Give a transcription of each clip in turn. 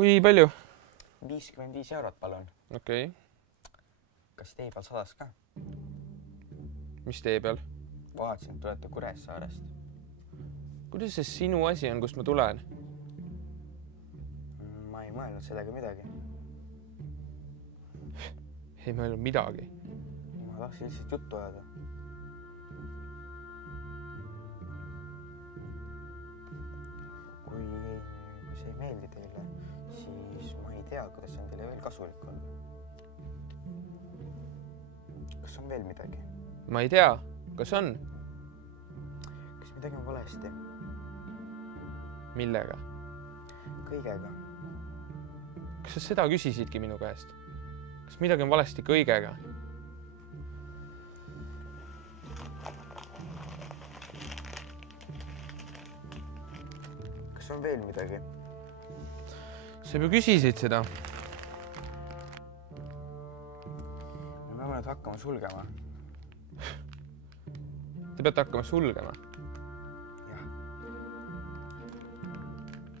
Kui palju? 55 eurot, palun. Okei. Kas tee peal sadas ka? Mis tee peal? Vaatasin, et tulete Kuressaarest. Kuidas see sinu asi on, kust ma tulen? Ma ei mõelnud sellega midagi. Ei mõelnud midagi. Ma tahtsin lihtsalt juttu ajada. Kui see ei meeldi teile, siis ma ei tea, kuidas on teile veel kasulik olla. Kas on veel midagi? Ma ei tea. Kas on? Kas midagi on valesti? Millega? Kõigega. Kas sa seda küsisidki minu käest? Kas midagi on valesti kõigega? Kas on veel midagi? Sa juba küsisid seda. Me peame nüüd hakkama sulgema. Te peate hakkama sulgema. Jah.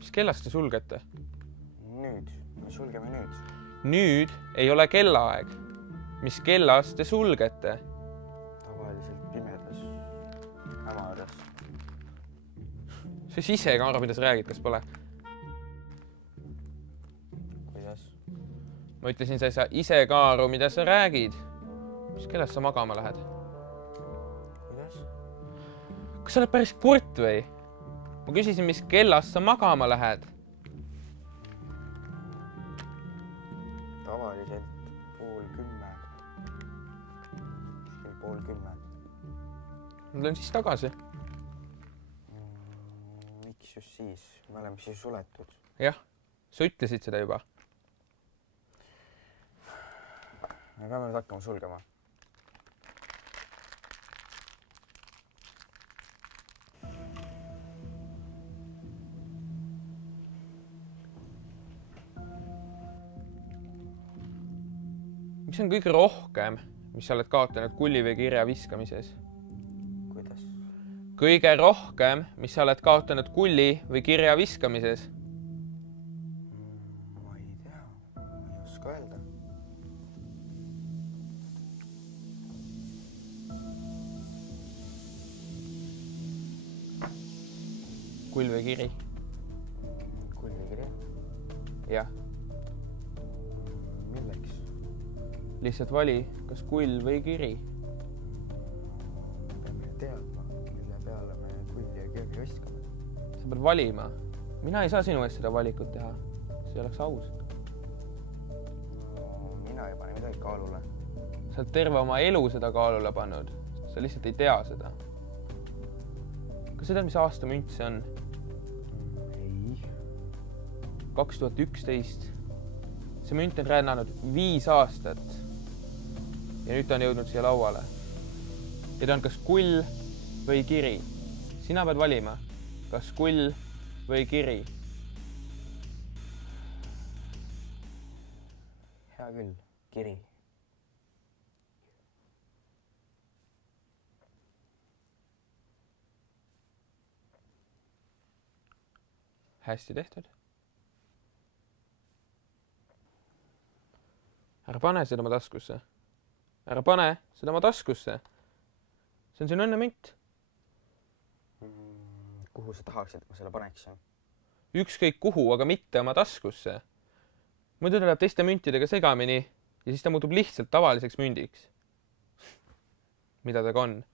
Mis kellast te sulgete? Nüüd. Me sulgeme nüüd. Nüüd ei ole kellaaeg. Mis kellast te sulgete? Tavaliselt pimedas, hämaras. Sa ise ka arva, mida sa räägid, kas pole? Kuidas? Ma ütlesin, sa ei saa ise ka aru, mida sa räägid. Mis kellast sa magama lähed? Kuidas? Kas sa oled päris kurt või? Ma küsisin, mis kellast sa magama lähed? Tavaliselt 9:30. 9:30. Ma tulen siis tagasi. Miks just siis? Me oleme siis suletud. Jah, sa ütlesid seda juba. Me peame nüüd hakkama sulgema. Mis on kõige rohkem, mis sa oled kaotanud kulli või kirja viskamises? Kuidas? Kõige rohkem, mis sa oled kaotanud kulli või kirja viskamises? Ma ei tea. Ma ei oska öelda. Kull või kiri? Kull või kiri? Jah. Milleks? Lihtsalt vali, kas kull või kiri. Peame teadma, mille peale me kulli ja kirja viskame. Sa pead valima. Mina ei saa sinu eest seda valikut teha. See oleks aus. No, mina ei pane midagi kaalule. Sa oled terve oma elu seda kaalule pannud. Sa lihtsalt ei tea seda. Kas sa tead, mis aasta münt see on? Ei. 2011. See münt on rännanud 5 aastat. Ja nüüd ta on jõudnud siia lauale. Ja ta on kas kull või kiri. Sina pead valima, kas kull või kiri. Hea küll, kiri. Hästi tehtud. Ära pane seda oma taskusse. Ära pane seda oma taskusse. See on sinu õnnemünt. Kuhu sa tahaksid, et ma selle paneksin? Ükskõik kuhu, aga mitte oma taskusse. Muidu ta läheb teiste müntidega segamini ja siis ta muutub lihtsalt tavaliseks mündiks. Mida ta ka on.